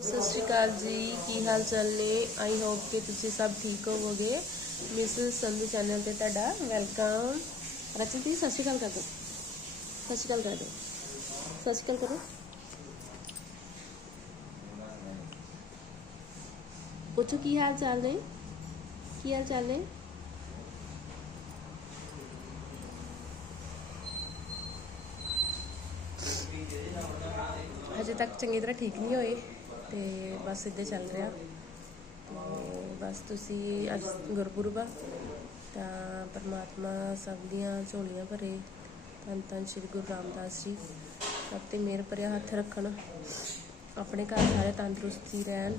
ਸਤਿ ਸ਼੍ਰੀ ਅਕਾਲ ਜੀ, ਕੀ ਹਾਲ ਚਾਲ ਨੇ? ਆਈ ਹੋਪ ਕਿ ਤੁਸੀਂ ਸਭ ਠੀਕ ਹੋਵੋਗੇ। ਮਿਸ ਸੰਧੂ ਚੈਨਲ ਤੇ ਤੁਹਾਡਾ ਵੈਲਕਮ ਰਚਿਤ ਜੀ, ਸਤਿ ਸ਼੍ਰੀ ਅਕਾਲ ਕਰ ਦਿਓ। ਸਤਿ ਸ਼੍ਰੀ ਅਕਾਲ ਕਰ ਦਿਓ। ਸਤਿ ਸ਼੍ਰੀ ਅਕਾਲ ਕਰੋ। ਪੁੱਛੋ, ਕੀ ਹਾਲ ਚਾਲ ਨੇ? ਕੀ ਹਾਲ ਚਾਲ ਨੇ? ਹਜੇ ਤੱਕ ਚੰਗੀ ਤਰ੍ਹਾਂ ਠੀਕ ਨਹੀਂ ਹੋਏ। ਤੇ ਬਸ ਇੱਦਾਂ ਚੱਲ ਰਿਹਾ। ਤੇ ਬਸ ਤੁਸੀਂ ਅੱਜ ਗੁਰਪੁਰਬ ਆ, ਤਾਂ ਪਰਮਾਤਮਾ ਸਭ ਦੀਆਂ ਝੋਲੀਆਂ ਭਰੇ। ਧੰਨ ਧੰਨ ਸ਼੍ਰੀ ਗੁਰੂ ਰਾਮਦਾਸ ਜੀ। ਸਭ ਤੇ ਮਿਹਰ ਭਰਿਆ ਹੱਥ ਰੱਖਣ। ਆਪਣੇ ਘਰ ਸਾਰੇ ਤੰਦਰੁਸਤੀ ਰਹਿਣ।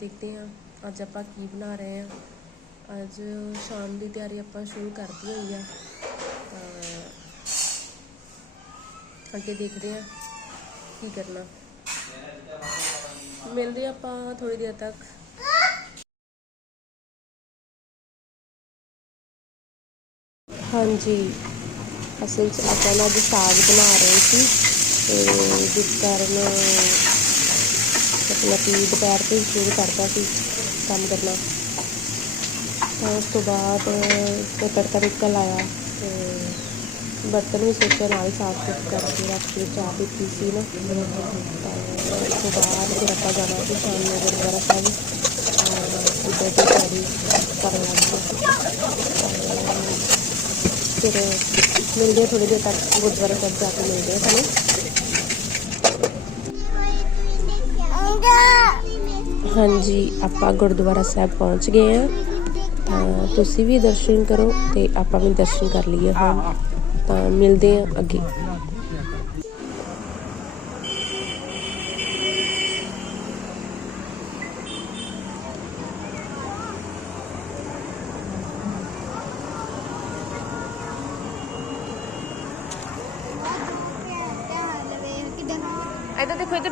ਦੇਖਦੇ ਹਾਂ ਅੱਜ ਆਪਾਂ ਕੀ ਬਣਾ ਰਹੇ ਹਾਂ। ਅੱਜ ਸ਼ਾਮ ਦੀ ਤਿਆਰੀ ਆਪਾਂ ਸ਼ੁਰੂ ਕਰਤੀ ਹੋਈ ਆ। ਤਾਂ ਅੱਗੇ ਦੇਖਦੇ ਆ ਕੀ ਕਰਨਾ? ਮਿਲਦੇ ਆਪਾਂ ਥੋੜੀ ਦੇਰ ਤੱਕ। ਹਾਂਜੀ, ਅਸਲ 'ਚ ਆਪਾਂ ਨਾ ਅੱਜ ਸਾਗ ਬਣਾ ਰਹੇ ਸੀ, ਤੇ ਜਿਸ ਕਾਰਨ ਮਤਲਬ ਕਿ ਦੁਪਹਿਰ ਤੋਂ ਸ਼ੁਰੂ ਕਰਤਾ ਸੀ ਕੰਮ ਕਰਨਾ। ਤਾਂ ਉਸ ਤੋਂ ਬਾਅਦ ਮੈਂ ਤੜਕਾ ਤੁੜਕਾ ਲਾਇਆ ਤੇ ਬਰਤਨ ਵੀ ਸੋਚਿਆ ਨਾਲ ਸਾਫ਼ ਸੁਥਰਾ ਕਰਕੇ ਰੱਖ ਕੇ ਚਾਹ ਪੀਤੀ ਸੀ ਨਾ। ਤਾਂ ਉਸ ਤੋਂ ਬਾਅਦ ਫਿਰ ਆਪਾਂ ਜਾਣਾ ਸੀ ਸ਼ਾਮ ਨੂੰ ਗੁਰਦੁਆਰਾ ਸਾਹਿਬ। ਉੱਧਰ ਦੀ ਤਿਆਰੀ ਕਰਨ ਲੱਗ ਫਿਰ ਮਿਲਦੇ ਥੋੜੀ ਦੇਰ ਤੱਕ, ਗੁਰਦੁਆਰਾ ਸਾਹਿਬ ਜਾ ਕੇ ਮਿਲਦੇ ਆ ਤੁਹਾਨੂੰ। ਹਾਂਜੀ, ਆਪਾਂ ਗੁਰਦੁਆਰਾ ਸਾਹਿਬ ਪਹੁੰਚ ਗਏ ਆ ਤੁਸੀਂ ਵੀ ਦਰਸ਼ਨ ਕਰੋ ਤੇ ਆਪਾਂ ਵੀ ਦਰਸ਼ਨ ਕਰ ਲਈਏ। ਹਾਂ। ਤਾਂ ਮਿਲਦੇ ਆ ਅੱਗੇ। ਇੱਧਰ ਦੇਖੋ ਇੱਧਰ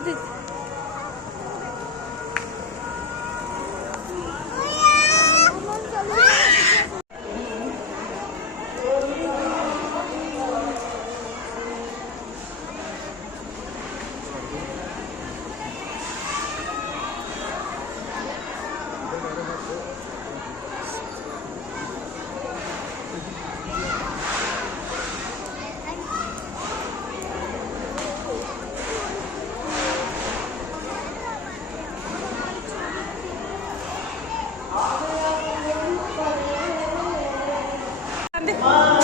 ਚਲੋ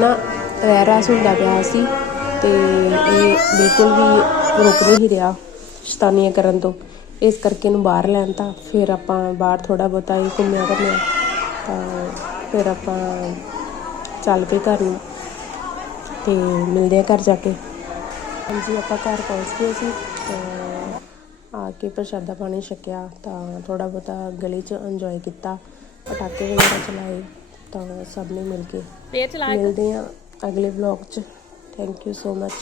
ਨਾ ਰਹਿਰਾਸ ਹੁੰਦਾ ਪਿਆ ਸੀ ਤੇ ਇਹ ਬਿਲਕੁਲ ਵੀ ਰੁਕ ਨਹੀਂ ਰਿਹਾ ਸ਼ਤਾਨੀਆਂ ਕਰਨ ਤੋਂ। ਇਸ ਕਰਕੇ ਇਹਨੂੰ ਬਾਹਰ ਲੈਣ ਤਾਂ ਫਿਰ ਆਪਾਂ ਬਾਹਰ ਥੋੜਾ ਬਹੁਤਾ ਹੀ ਘੁੰਮਿਆ ਕਰਨਾ ਤਾਂ ਫਿਰ ਆਪਾਂ ਚੱਲ ਪਏ ਘਰ ਨੂੰ ਤੇ ਮਿਲਦੇ ਆ ਘਰ ਜਾ ਕੇ। ਹਾਂਜੀ, ਆਪਾਂ ਘਰ ਪਹੁੰਚ ਗਏ ਸੀ ਤਾਂ ਆ ਕੇ ਪ੍ਰਸ਼ਾਦਾ ਪਾਣੀ ਛਕਿਆ ਤਾਂ ਥੋੜਾ ਬਹੁਤਾ ਗਲੀ 'ਚ ਇੰਜੋਏ ਕੀਤਾ, ਪਟਾਕੇ ਵਗੈਰਾ ਚਲਾਏ। ਤਾਂ ਸਭ ਨੇ ਮਿਲ ਕੇ ਫੇਰ ਚਲਾ ਮਿਲਦੇ ਆ ਅਗਲੇ ਵਲੌਗ 'ਚ। Thank you so much